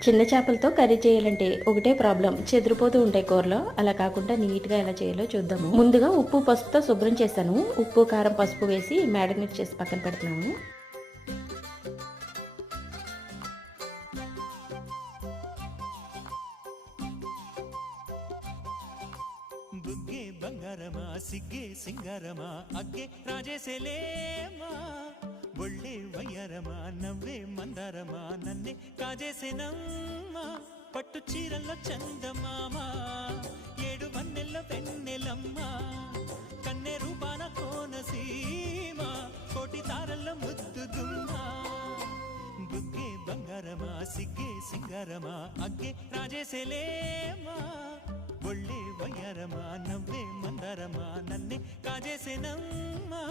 చిన్న చేపలతో కర్రీ చేయాలంటే ఒకటే ప్రాబ్లం, చెదిరిపోతూ ఉంటాయి కూరలో. అలా కాకుండా నీట్‌గా ఎలా చేయాలో చూద్దాము. ముందుగా ఉప్పు, పసుపుతో శుభ్రం చేశాను. ఉప్పు, కారం, పసుపు వేసి మ్యారినేట్ చేసి పక్కన పెడుతున్నాను. బుగ్గే బంగారమా సిగ్గే సింగారమా అగ్గే రాజేసేలేమా ఒళ్ళే వయ్యారమా నవ్వే మందారమా నన్నే కాజేసేనమ్మా పట్టు చీరల్లో చందమామా ఏడు వన్నెల్లో వెన్నెలమ్మా కన్నె రూపాన కోనసీమ కోటి తారల్లో ముద్దుగుమ్మా బుగ్గే బంగారమా సిగ్గే సింగారమా అగ్గే రాజేసేలేమా ఒళ్ళే వయ్యారమా నవ్వే మందారమా నన్నే కాజేసేనమ్మా